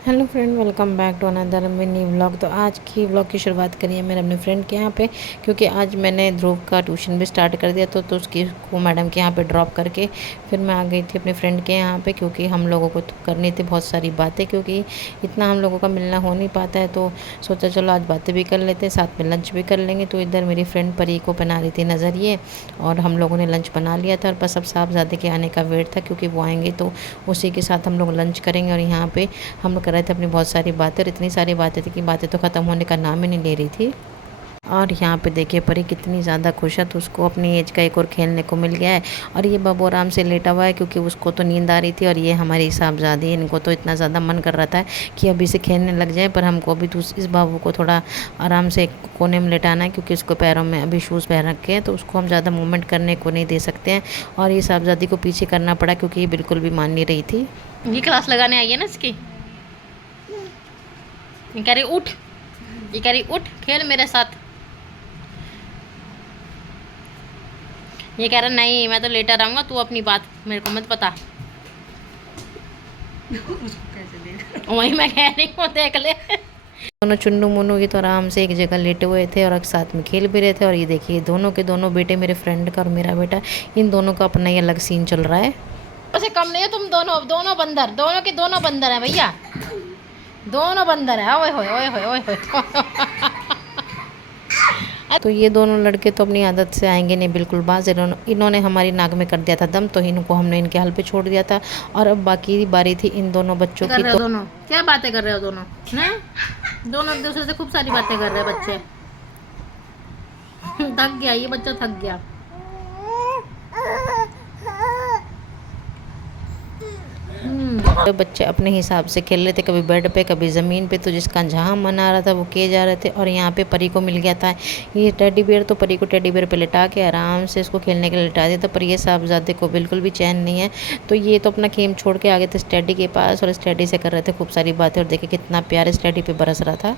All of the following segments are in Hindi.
Hello friend, welcome back to another mini vlog. तो आज की व्लॉग की शुरुआत करी है मैंने अपने फ्रेंड के यहाँ पे, क्योंकि आज मैंने ध्रुव का ट्यूशन भी स्टार्ट कर दिया। तो उसकी को मैडम के यहाँ पे ड्रॉप करके फिर मैं आ गई थी अपने फ्रेंड के यहाँ पे, क्योंकि हम लोगों को तो करनी थी बहुत सारी बातें, क्योंकि इतना हम लोगों का मिलना हो नहीं पाता है। तो सोचा चलो आज बातें भी कर लेते हैं, साथ में लंच भी कर लेंगे। तो इधर मेरी फ्रेंड परी को बना रही थी नज़रिए, और हम लोगों ने लंच बना लिया था। और बस अब साहबजादे के आने का वेट था, क्योंकि वो आएंगे तो उसी के साथ हम लोग लंच करेंगे। और यहाँ पे हम लोग कर रहे थे अपनी बहुत सारी बातें, और इतनी सारी बातें थी कि बातें तो ख़त्म होने का नाम ही नहीं ले रही थी। और यहाँ पे देखिए परी कितनी ज़्यादा खुश है, तो उसको अपनी एज का एक और खेलने को मिल गया है। और ये बाबू आराम से लेटा हुआ है, क्योंकि उसको तो नींद आ रही थी। और ये हमारी साहबजादी, इनको तो इतना ज़्यादा मन कर रहा था कि अभी से खेलने लग जाए, पर हमको अभी तो इस बाबू को थोड़ा आराम से एक कोने में लेटाना है, क्योंकि उसको पैरों में अभी शूज़ पहन रखे हैं, तो उसको हम ज़्यादा मूवमेंट करने को नहीं दे सकते हैं। और ये साहबजादी को पीछे करना पड़ा, क्योंकि ये बिल्कुल भी मान नहीं रही थी। ये क्लास लगाने आई है ना इसकी, ये कह रही उठ, ये कह रही उठ खेल मेरे साथ। ये कह रहा नहीं मैं तो लेटा रहूँगा, तू अपनी बात मेरे को मत बता। वही मैं कह रही हूँ, देख ले। दोनों चुन्नू मुन्नू की तो आराम से एक जगह लेटे हुए थे और साथ में खेल भी रहे थे। और ये देखिए दोनों के दोनों बेटे, मेरे फ्रेंड का और मेरा बेटा, इन दोनों का अपना ही अलग सीन चल रहा है। वैसे कम नहीं है तुम दोनों, दोनों बंदर, दोनों के दोनों बंदर हैं भैया, दोनों बंदर है। ओए होए ओए होए ओए होए। तो ये दोनों लड़के तो अपनी आदत से आएंगे नहीं बिल्कुल बाज। इन्होंने हमारी नाक में कर दिया था दम, तो इनको हमने इनके हल पे छोड़ दिया था। और अब बाकी बारी थी इन दोनों बच्चों की। तो दोनों क्या बातें कर रहे हो दोनों, हैं? दोनों एक दूसरे से खूब सारी बातें कर रहे हैं बच्चे। थक गया ये बच्चा, थक गया। तो बच्चे अपने हिसाब से खेल रहे थे, कभी बेड पे कभी ज़मीन पे, तो जिसका जहाँ मन आ रहा था वो किए जा रहे थे। और यहाँ पे परी को मिल गया था ये टेडी बियर, तो परी को टेडी बियर पे लिटा के आराम से इसको खेलने के लिए लिटा दिया था। पर ये साहबजादे को बिल्कुल भी चैन नहीं है, तो ये तो अपना खेम छोड़ के आ गए थे स्टडी के पास, और स्टडी से कर रहे थे खूब सारी बातें। और देखिए कितना प्यार स्टडी पे बरस रहा था।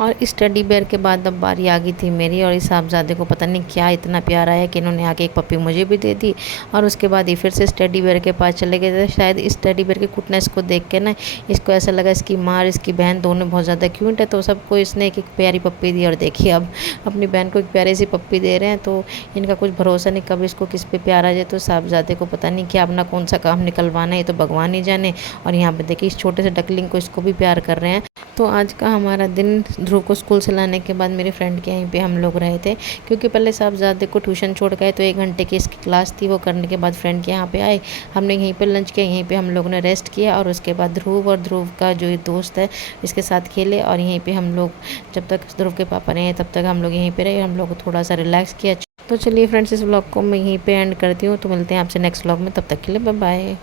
और इस टेडी बेयर के बाद अब बारी आ गई थी मेरी, और इस साहबजादे को पता नहीं क्या इतना प्यार आया कि इन्होंने आके एक पप्पी मुझे भी दे दी। और उसके बाद ये फिर से इस टेडी बेयर के पास चले गए थे। शायद इस टेडी बेयर के कुटनेस को देख के ना इसको ऐसा लगा इसकी माँ और इसकी बहन दोनों बहुत ज़्यादा क्यूट है, तो सबको इसने एक एक प्यारी पप्पी दी। और देखिए अब अपनी बहन को एक प्यारी सी पप्पी दे रहे हैं, तो इनका कुछ भरोसा नहीं कब इसको किस पे प्यार आ जाए। तो साहबजादे को पता नहीं क्या अपना कौन सा काम निकलवाना है, ये तो भगवान ही जाने। और यहाँ पे देखिए इस छोटे से डकलिंग को इसको भी प्यार कर रहे हैं। तो आज का हमारा दिन ध्रुव को स्कूल से लाने के बाद मेरे फ्रेंड के यहीं पे हम लोग रहे थे, क्योंकि पहले साहबजादे को ट्यूशन छोड़ गए, तो 1 घंटे की इसकी क्लास थी, वो करने के बाद फ्रेंड के यहाँ पे आए। हमने यहीं पे लंच किया, यहीं पे हम लोग ने रेस्ट किया। और उसके बाद ध्रुव और ध्रुव का जो ये दोस्त है इसके साथ खेले। और यहीं पर हम लोग जब तक ध्रुव के पापा रहे तब तक हम लोग यहीं पर रहे, हम लोग थोड़ा सा रिलैक्स किया। तो चलिए फ्रेंड्स, इस व्लॉग को मैं यहीं पर एंड करती हूँ। तो मिलते हैं आपसे नेक्स्ट व्लॉग में, तब तक के लिए बाय बाय।